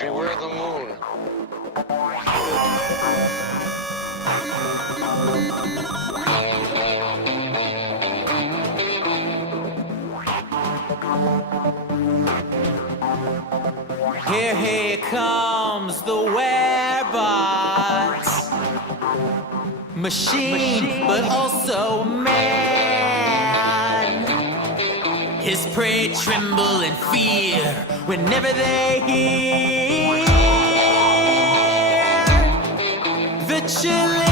Beware the moon. Here comes the werebot. Machine, but also man. His prey tremble in fear whenever they hear the chilling